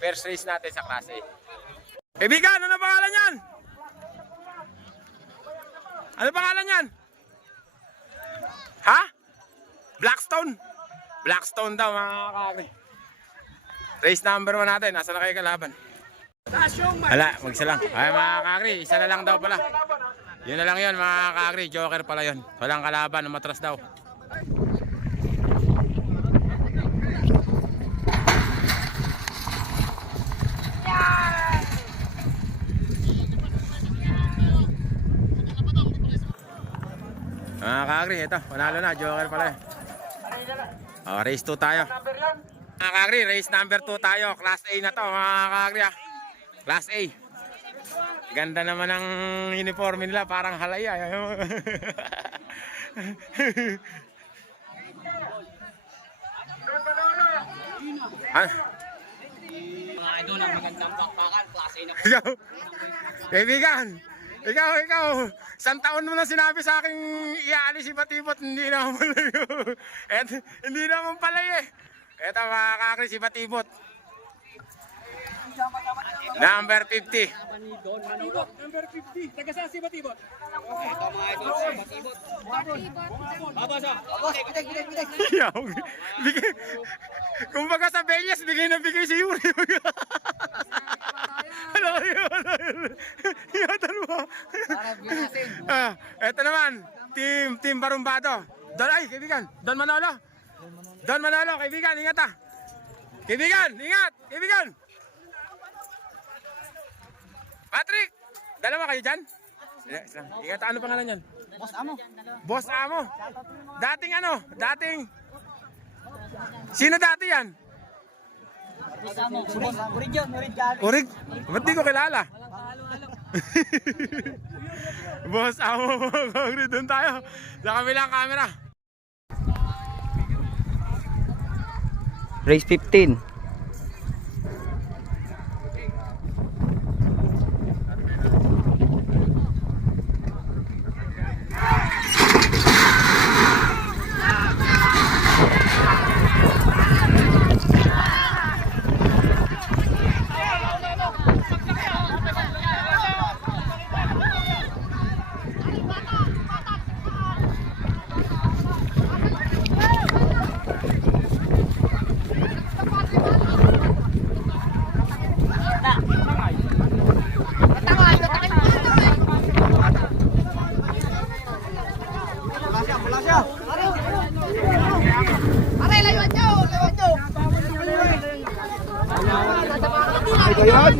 First race natin sa Class A. Kaibigan, ano pangalan yan? Ano pangalan yan? Ha? Blackstone? Blackstone daw mga kakri. Race number 1 natin. Nasa na kayo kalaban? Hala, mag-isa lang. Ay mga kakri, isa na lang daw pala. Yun na lang yun mga kakri. Joker pala yun. Walang kalaban, umatras daw. Mga kakri, ito. Panalo na, Joker pala yun. Race 2 tayo. Mga kakri, race number 2 tayo. Class A na to mga kakri. Class A. Ganda naman ng uniform nila, parang halaya. Mga idol ang magandang bakbakan, Class A na po. Kaibigan, ikaw, isang taon mo na sinabi sa akin iaalis si Batibot, hindi naman pala yun. Hindi naman pala eh. Eto mga kakri, si Batibot. Number 50. Batibot, number 50. Taga saan si Batibot? Ito mga idol, si Batibot. Babasa. Kumbaga sa Benyas, bigay na bigay si Yuri. Alam ko yun. Eto naman, Team Barumbado. Kaibigan, Don Manolo. Don Manolo, kaibigan, ingat ah. Kaibigan, ingat, kaibigan. Patrick, dalawa kayo dyan? Ingat, ano pangalan yan? Boss Amo. Boss Amo. Dating. Sino dati yan? Boss Amo. Boss Amo. Urig? Ba't di ko kilala? Boss Amo, doon tayo. Sa kabilang camera. Race 15.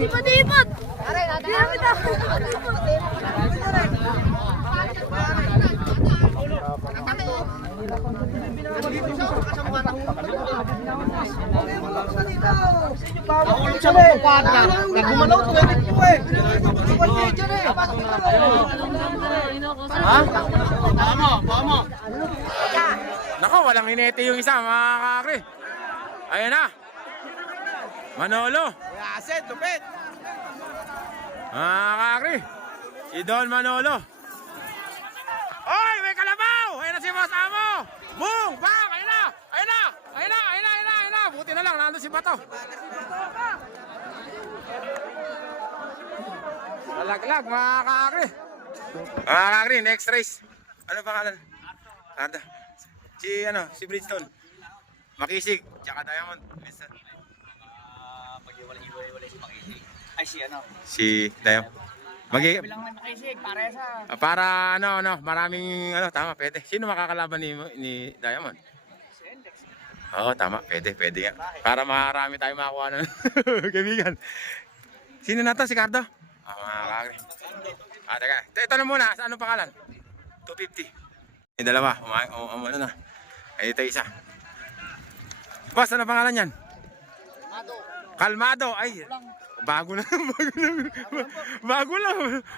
Patipot! Aray, natin ako. Nako, walang hinete yung isa mga kakri. Ayan na. Manolo. Aset, lupit. Mga kakri. Si Don Manolo. Oy, may kalabaw! Ayan na si Boss Amo. Boom! Bang! Ayan na! Ayan na! Ayan na! Ayan na! Ayan na! Ayan na! Buti na lang, nandun si Bato. Alaglag mga kakri. Mga kakri, next race. Ano pangalan? Arda. Si Bridgestone. Makisig, tsaka Diamond. Pag-iwalay si Makisig. Ay, Si Diamond. Bilang man Makisig, Para maraming tama, pwede. Sino makakalaban ni Diamond? Oo, tama, pwede nga. Para marami tayong makakuha ng kaibigan. Sino na to, si Cardo? Mga kakri. Teka. Ito na muna, sa anong pangalan? 250. Yung dalawa, ano na. Ay, ito isa. Boss, ano pangalan yan? Kalmado. Ay, bago lang.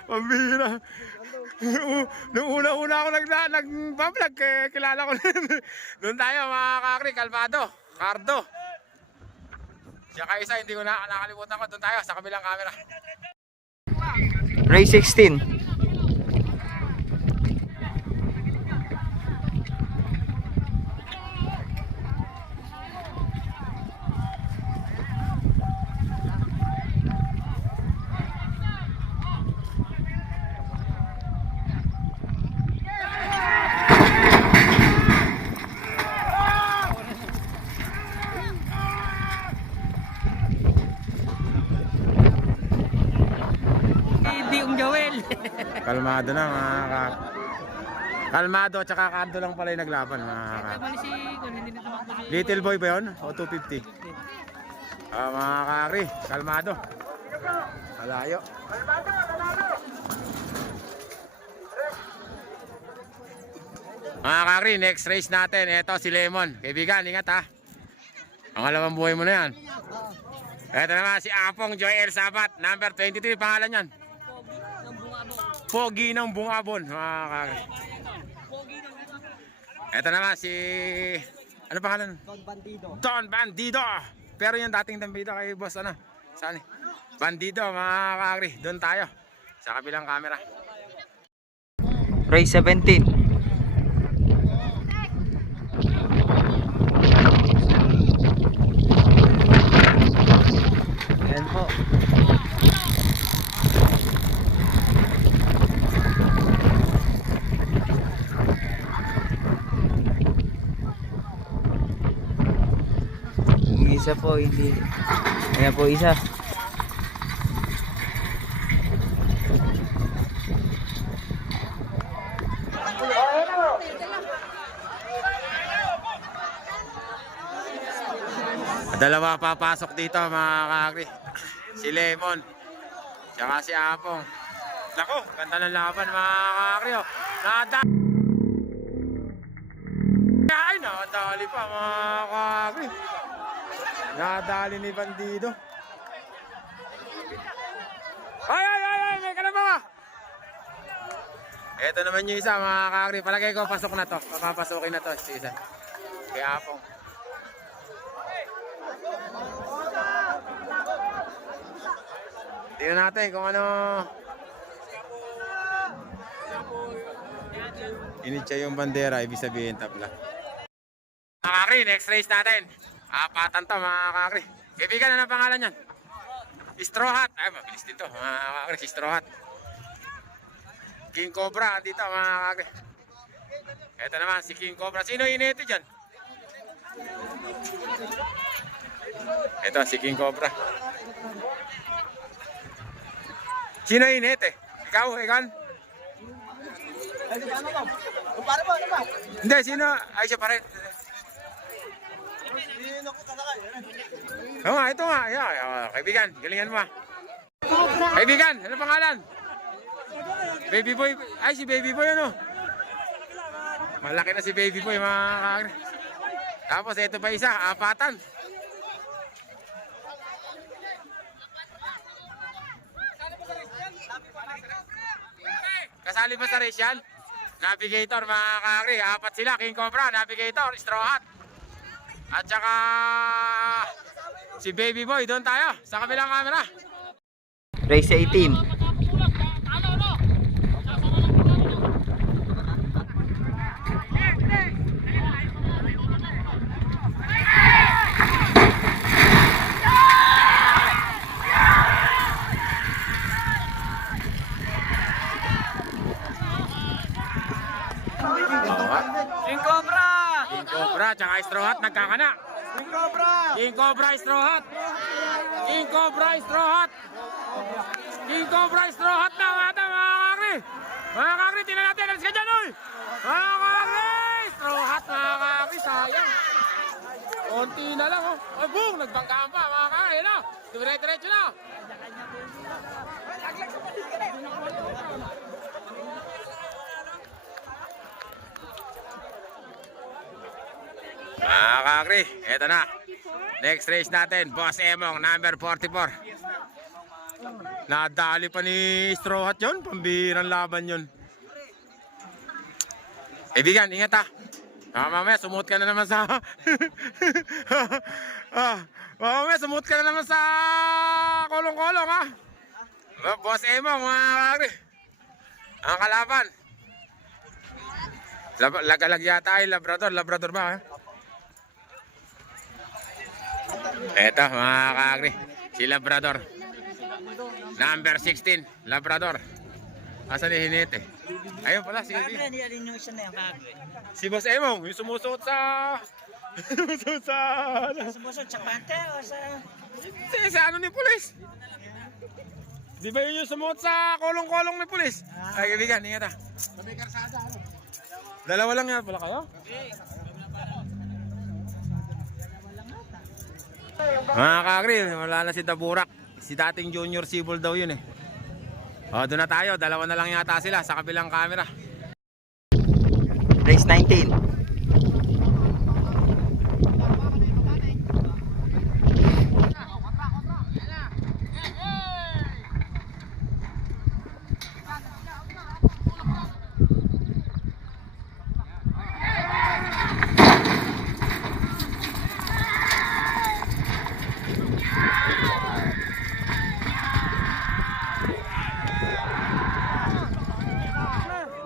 Pambihira. Nung una-una ako nag-vlog, kilala ko na. Doon tayo mga kakri, Kalmado, Cardo. Saka isa, hindi ko nakalimutan ko. Doon tayo sa kabilang camera. Race 16. Kalmado na mga ka... Kalmado at saka Cardo lang pala yung naglaban mga ka... Mali si Kun, hindi na tumakbo si... Little boy ba yun? O 250? Mga kakri, kalmado. Malayo. Mga kakri, next race natin. Ito si Lemon. Kaibigan, ingat ha. Ang halawang buhay mo na yan. Ito naman si Apong Joel Sabat. Number 23, pangalan yan. Pogi ng Bungabon. Mga kakri. Ito naman si... Ano pangalan? Don Bandido. Don Bandido. Pero yung dating Bandido kay boss ano? Saan eh? Bandido mga kakri. Doon tayo. Sa kabilang camera. Race 17. Ayan po. Yung isa po, hindi. Ayan po isa. Dalawa papasok dito mga kakri. Si Lemon. Tsaka si Apong. Nako, ganda ng laban mga kakri. Oh. Ay, nadali pa mga kakri. Nadali ni Bandido. Ay, may kalabaw. Ito naman yung isa mga kakri. Palagay ko pasok na to. Papapasukin na to si isa. Kaya Apong. Tingnan natin kung ano. Initya yung bandera, ibig sabihin tabla. Mga kakri, next race natin. Apatan to mga kakri. Kaibigan, ano pangalan yan? Straw Hat. Ay, mabilis dito mga kakri, si Straw Hat. King Cobra, dito mga kakri. Ito naman si King Cobra. Sino inete dyan? Ito si King Cobra. Sino inete? Ikaw, Egan? Hindi, sino? Ay, siya pa rin. Oo nga, ito nga. Kaibigan, galingan mo. Kaibigan, ano pangalan? Baby boy. Ay, si baby boy ano? Malaki na si baby boy mga kakri. Tapos ito pa isa, apatan. Kasali ba sa race yan? Navigator mga kakri, apat sila, King Cobra, Navigator, Straw Hat. At saka si Baby Boy, doon tayo sa kabilang camera. Race 18. King Cobra! King Cobra, tsaka Straw Hat, nagkakana. King Cobra! King Cobra, Straw Hat. King Cobra, Straw Hat. King Cobra, Straw Hat na mga kakri. Mga kakri, tingnan natin, alas ka dyan, uy! Mga kakri, Straw Hat, mga kakri, sayang. Konti na lang, oh. Ay, boom, nagbanggaan pa, mga kakri, no? Dire-diretso na. Mga kakri, eto na. Next race natin, Boss Emong, number 44. Nadali pa ni Straw Hat yun, pambihirang laban yun. Kaibigan, ingat ha. Mamaya, sumuot ka na naman sa... mamaya, sumuot ka na naman sa kolong-kolong ha. Boss Emong, mga kakri. Ang kalaban. Lagalag yata ay Labrador ba? Eto mga kakri, si Labrador. Number 16, Labrador. Asan ni Hinete? Ayun pala, si Boss Emong, yung sumusuot sa... sumusuot sa... Sumusod sa pante o sa... Sa ano ni pulis? Di ba yun yung sumuot sa kolong-kolong ni pulis? Ay, kaibigan, ingat ah. Dalawa lang yan pala kayo? Mga kakri, wala na si Taburak. Si dating Junior Sibol daw yun eh. O, doon na tayo. Dalawa na lang yata sila sa kabilang camera. Race 19.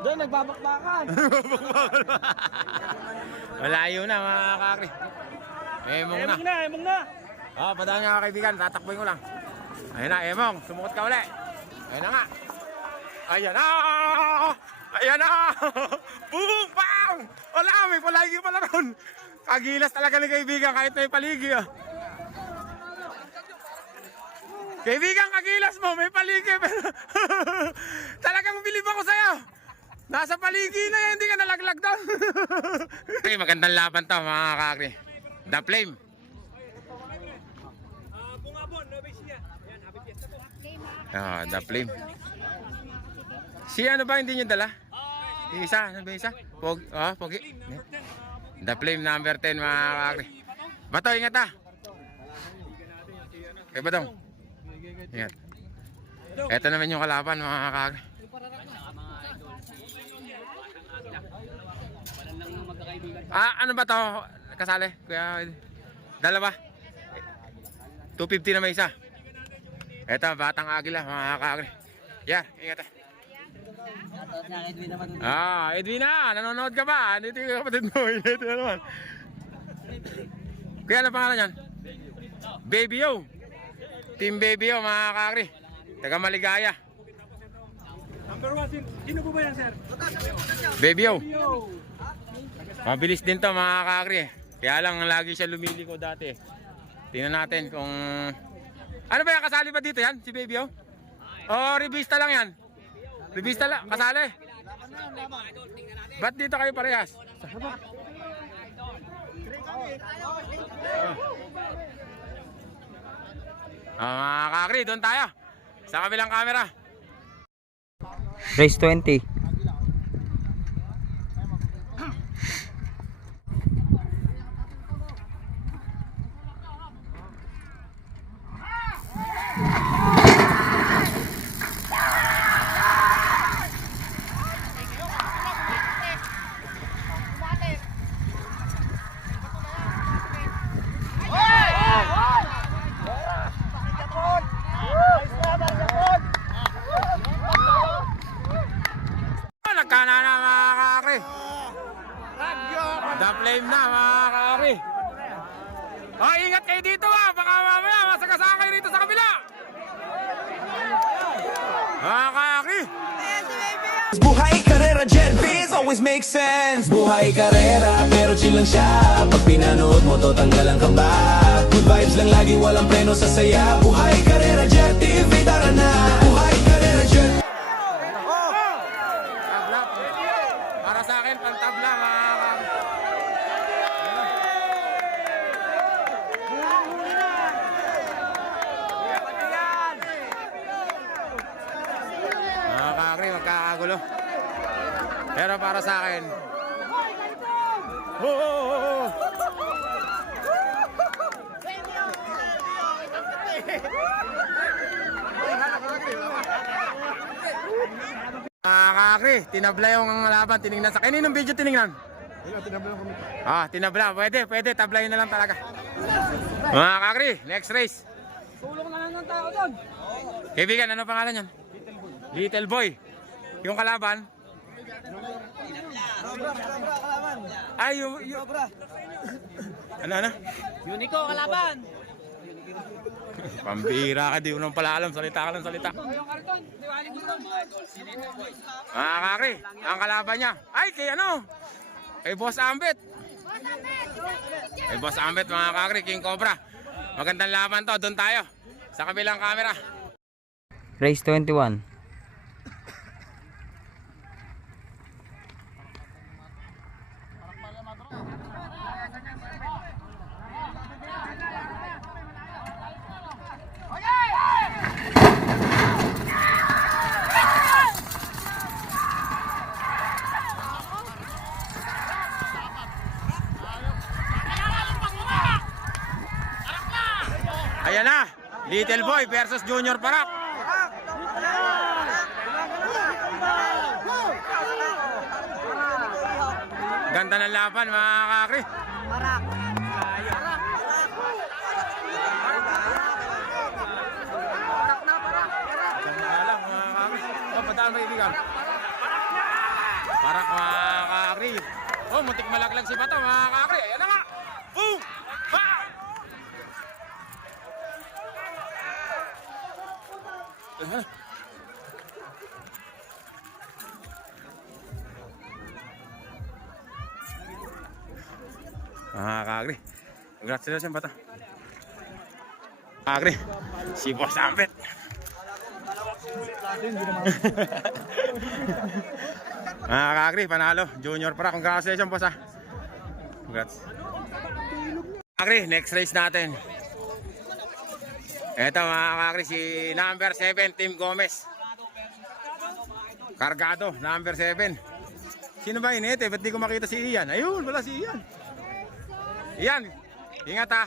Doon, nagbabakbakan. Malayo na mga kakri. Emong na. Emong na. Padaan nga kaibigan, tatakboy ko lang. Ayun na, Emong, sumukot ka uli. Ayun na nga. Ayan na! Ayan na! Boom! Bang! Wala, may palagi pala ron. Kagilas talaga ni kaibigan kahit may paligi ah. Kaibigan, kagilas mo, may paligi. Talagang bilib ako sa'yo. Nasa paligi na yan, hindi ka nalaglag doon. Okay, magandang laban to mga kakri. The Flame. The Flame. Si ano ba hindi nyo dala? Yung isa, ano ba yung isa? Pogi. The Flame number 10 mga kakri. Bato, ingat ah. Okay, Batong. Ingat. Ito naman yung kalaban mga kakri. Ano ba to? Kasali? Kuya, dalawa. 250 na may isa. Eto, batang agila, mga kakri. Yeah, ingat ah. Edwina, nanonood ka ba? Dito yung kapatid mo, ito na naman. Kuya, ano pangalan yan? Baby O. Team Baby O, mga kakri. Taga Maligaya. Number 1, sino po ba yan, sir? Baby O. Mabilis din to mga kakri. Kaya lang lagi siya lumiliko dati. Tingnan natin kung... Ano ba yan? Kasali ba dito yan? Si Baby O? O revista lang yan? Revista lang? Kasali? Ba't dito kayo parehas? Mga kakri, doon tayo. Sa kabilang camera. Race 20. Nagkana na mga kakri. The Flame na mga kakri. Ingat kayo dito baka mamaya masagasaan kayo rito sa kabila. Mga kakri. Buhay karera, Jet Biz always makes sense. Buhay karera, pero chill lang siya. Pag pinanood mo to, tanggal ang kaba. Good vibes lang lagi, walang preno sa saya. Buhay karera, Jet TV, tara na. Buhay karera, Jet. Tabla. Para sa akin, pantabla mga kakri. Mga kakri, magkakagulo. Pero para sa akin, mga kakri, tinabla yung laban, tinignan sa... Kaninong video tinignan? Tinabla. Pwede, tablayin na lang talaga. Mga kakri, next race. Tulong na lang ng tao doon. Kaibigan, ano pangalan yan? Little Boy. Yung kalaban? Ay, yung... Ano? Unico, kalaban. Pambira ka, di mo nang pala alam. Salita ka lang, salita. Mga kakri, ang kalaban niya. Ay, kay ano? Kay Boss Ambet. Kay Boss Ambet, mga kakri, King Cobra. Magandang laban to, doon tayo. Sa kabilang camera. Race 21. Ayan na, Little Boy versus Junior Parak. Ganda ng laban mga kakri. Ganda lang mga kakri. Oh, pataan ba ibigan? Parak mga kakri. Oh, muntik malaglag si Bato mga kakri. Ayan na nga. Boom! Ha! Kagri, congratulations Bato. Kagri, si Boss Ambet. Kagri, panalo. Junior para, congratulations Boss ha. Congrats. Kagri, next race natin. Ito mga kakri, si number 7, Tim Gomez. Cargado, number 7. Sino ba inete? Ba't di ko makita si Ian? Ayun, wala si Ian. Ian, ingat ha.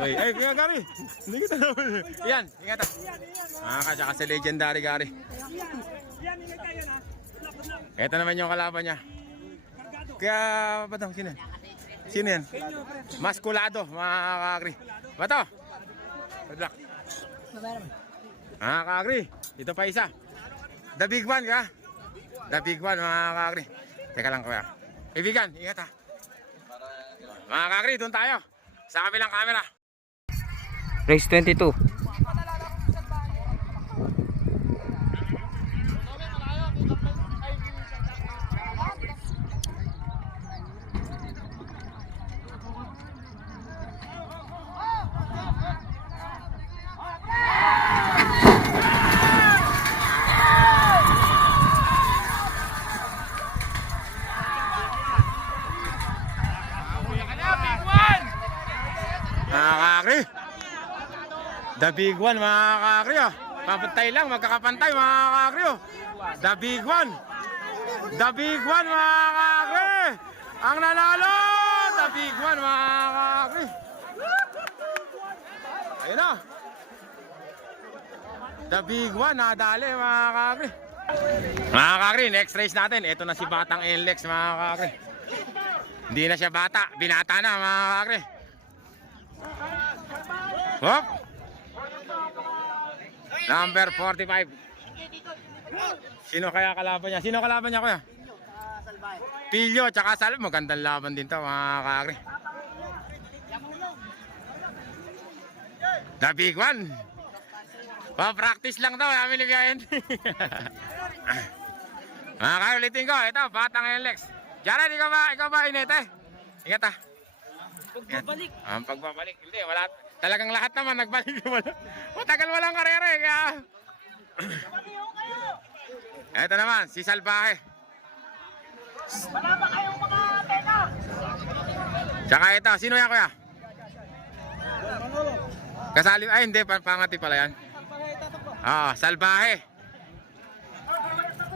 Uy, ay, kaya Gary. Hindi kita naman. Ian, ingat ha. Tsaka si legendary Gary. Ito naman yung kalaban niya. Kaya, ba't ako, sino? Sino yan? Maskulado, mga kakri. Bato! Good luck. Mga kakri, ito pa isa. The big one ka? The big one, mga kakri. Teka lang kuya. Ibigan, ingat ha. Mga kakri, doon tayo. Sa kabilang camera. Race 22. Mga kakri. The big one, mga kakri. Papantay lang, magkakapantay mga kakri. The big one. The big one, mga kakri. Ang nanalo. The big one, mga kakri. Ayun na. The big one, nadali mga kakri. Mga kakri, next race natin. Ito na si Batang Enlex mga kakri. Hindi na siya bata, binata na mga kakri. Hop. Number 45. Sino kaya kalaban niya? Sino kalaban niya kuya? Pilyo tsaka Salve. Magandang laban din to mga kakri. The big one. Pa-practice lang daw. Amin ligayan. Mga kakri, ulitin ko. Ito, Batang Enlex. Jared, ikaw ba inete? Ingat ha. Pagbabalik. Ang pagbabalik. Hindi, wala. Talagang lahat naman nagbalik. Matagal walang karere. Kaya... Ito naman, si Salvaje. Wala ba kayong mga pena? Tsaka ito, sino yan kuya? Kasali, ay hindi, pangati pala yan. Salvaje.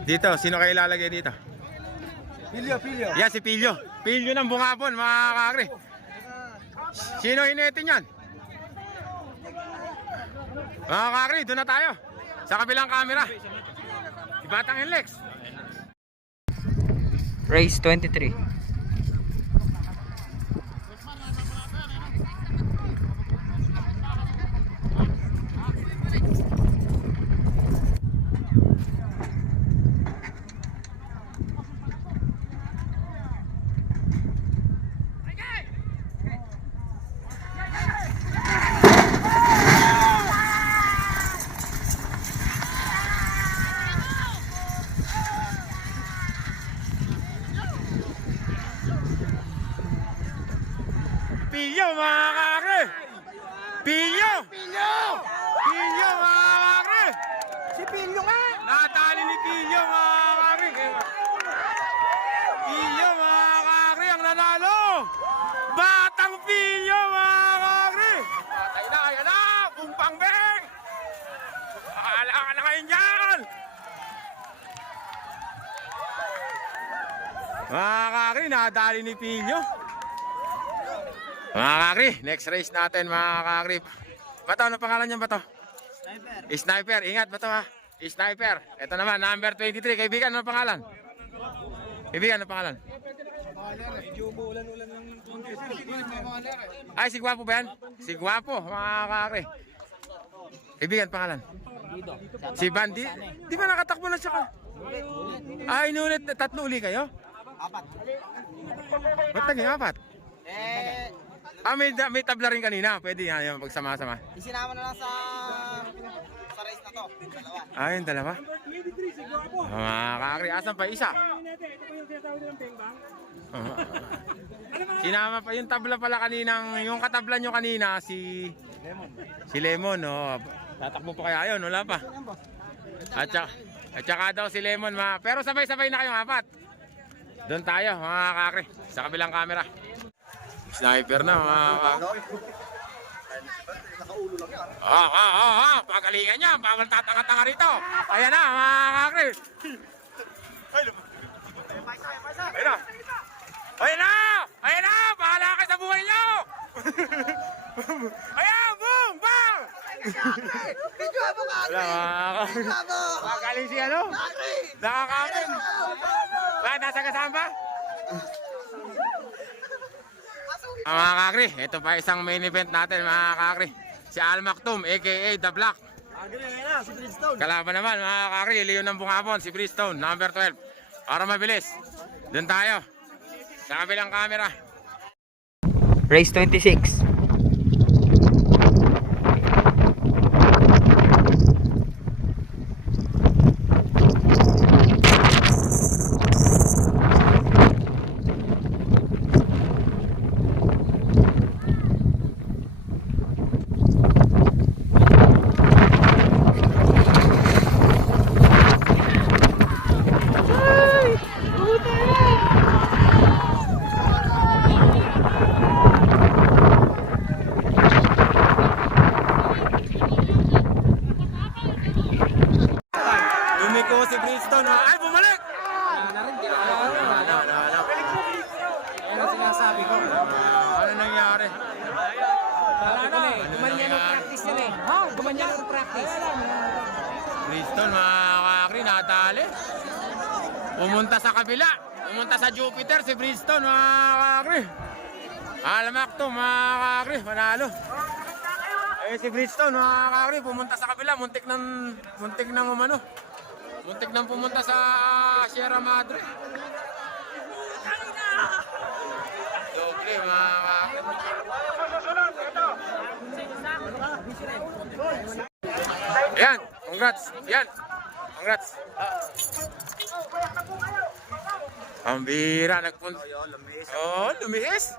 Dito, sino kayo ilalagay dito? Pilyo. Yan, si Pilyo. Pilyo ng Bungabon, mga kakri. Sino hinetin yan? Mga kakri, doon na tayo. Sa kabilang camera. Si Batang Enlex. Race 23. Pangbeng! Bahala ka na ngayon dyan! Mga kakri, nadali ni Pino. Mga kakri, next race natin mga kakri. Bato, ano pangalan niyan Bato? Sniper. Sniper, ingat Bato ha. Sniper. Ito naman, number 23. Kaibigan, ano pangalan? Kaibigan, ano pangalan? Ay, si Gwapo ba yan? Si Gwapo, mga kakri. Kaibigan, pangalan? Si Bandi. Di ba nakatakbo na siya ka? Ay, inulit. Tatlo uli kayo? Apat. Ba't naging apat? May tabla rin kanina. Pwede yan yung pagsama-sama. Isinama na lang sa race na to. Dalawa. Ah, yung dalawa? Mga kakri, asan pa isa? Ito po yung tinatawag nilang pengbang. Sinama pa yung tabla pala kaninang, yung katabla nyo kanina, si Lemon, oh. Tatakbo pa kaya yun, wala pa. At saka daw si Lemon, pero sabay-sabay na kayong apat. Doon tayo, mga kakri, sa kabilang camera. Sniper na, mga kakri. Pagalingan niya, bawal tatanga-tanga rito. Ayan na, mga kakri. Ayan na. Ayan na! Ayan na! Bahala kayo sa buhay niyo! Ayan! Boom! Bang! Wala, makakaling si ano? Nakakamin! Bakit? Nasa kasama ba? Mga kakri, ito pa isang main event natin mga kakri. Si Al Maktoum aka The Black. Kalaban naman mga kakri, Leon ng Bungabon, si Bridgestone, number 12. Para mabilis. Doon tayo. Sa kabilang camera. Race 26. Lumiko si Bridgestone. Ay, bumalik! Ano sinasabi ko? Ano nangyari? Gumanyan ng practice yan eh. Gumanyan ng practice. Bridgestone, mga kakri, natali. Pumunta sa kabila. Pumunta sa Jupiter si Bridgestone, mga kakri. Al Maktoum, mga kakri, manalo. Eh si Bridgestone, mga kakri, pumunta sa kabila. Muntik nang umano. Muntik nang pumunta sa Sierra Madre. Doble, mga kakri. Yan, congrats. Yan, congrats. Ang bira, nagpunta. Oh, lumiis.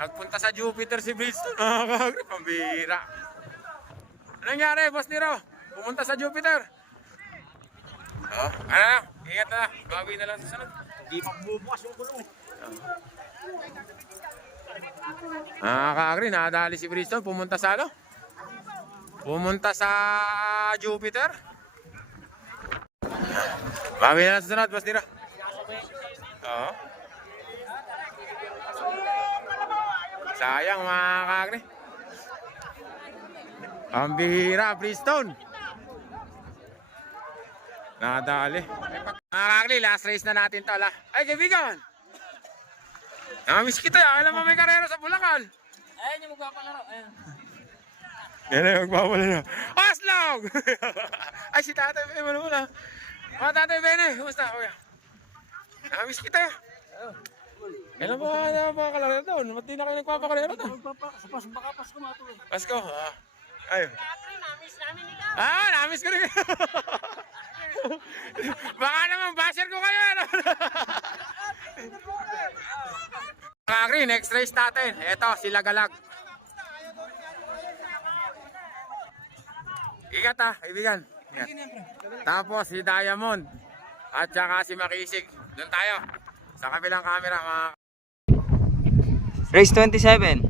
Nagpunta sa Jupiter si Bridgestone. Nakakagri, pambira. Anong nangyari, Boss Nero? Pumunta sa Jupiter. Oh, ano na? Ingat na. Bawi na lang sa sunod. Hindi pa bubukas yung gulong. Nakakagri, nadali si Bridgestone. Pumunta sa ano? Pumunta sa Jupiter. Bawi na lang sa sunod, Boss Nero. Oo. Sayang mga kakri. Ang bihira, Bridgestone. Nadali. Mga kakri, last race na natin to. Ay, kaibigan. Namiss kita. Alam mo may karera sa Bulacan. Ayan yung magpapalaro. Ayan. Yan na yung magpapalaro. Aslog! Ay, si Tatay Bene. Ano mo na? Mga Tatay Bene. Kumusta? Namiss kita. Kailan ba kalaro doon? Ba't di na kayo nagpapakalaro doon? Baka Pasko matuloy. Pasko? Ayun. Namiss ko rin. Baka naman basher ko kayo. Kakri, next race natin. Ito, sila Galag. Ingat kaibigan. Ingat. Tapos si Diamond. At saka si Makisig. Doon tayo. Sa kabilang camera, mga... Race 27.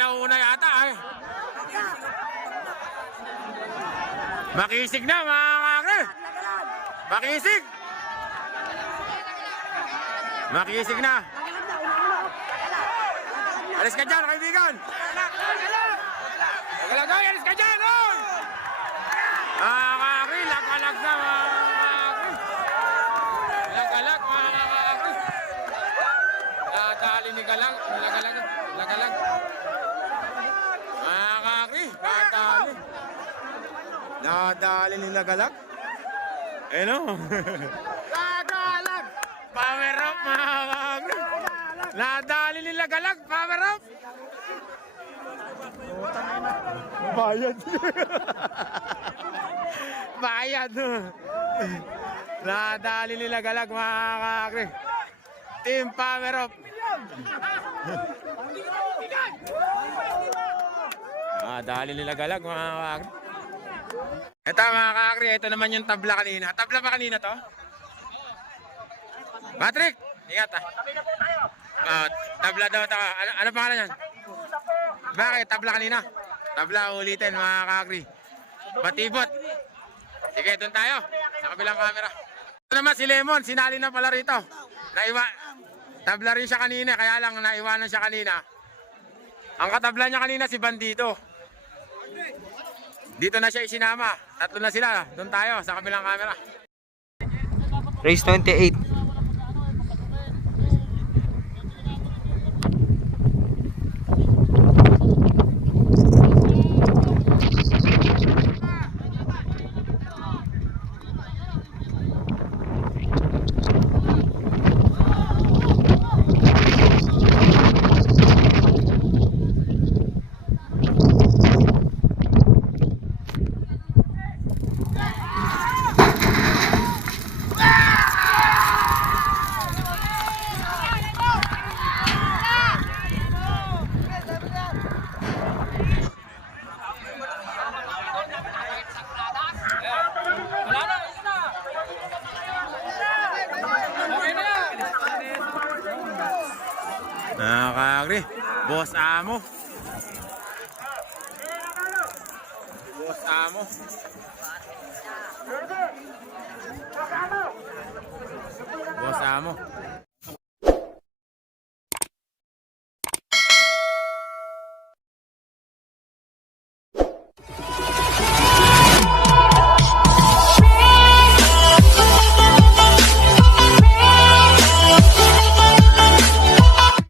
na una yata eh. Makisig na mga kakri. Makisig. Makisig na. Alis ka dyan, kaibigan. Nagalagay, alis ka dyan, oy! Mga kakri, lagalag na mga kakri. Lagalag mga kakri. Nadali ni Galang, lagalag. Mga kakri, nadali. Nadali ni Lagalag. Ano? Lagalag! Power up mga kakri. Nadali ni Lagalag, power up. Bayad. Bayad. Nadali ni Lagalag mga kakri. Team power up. Nadali ni Lagalag mga kakri. Ito mga kakri, ito naman yung tabla kanina. Tabla ba kanina to? Patrick, ingat ah. Tabla daw ito. Ano pangalan yan? Bakit? Tabla kanina. Tabla ulitin mga kakri. Batibot. Sige, doon tayo. Sa kabilang camera. Ito naman si Lemon. Sinali na pala rito. Tabla rin siya kanina. Kaya lang naiwanan siya kanina. Ang katabla niya kanina si Bandito. Dito na siya isinama. Tatlo na sila. Doon tayo sa kabilang camera. Race 28. Nakakagri. Boss Amo. Boss Amo. Boss Amo.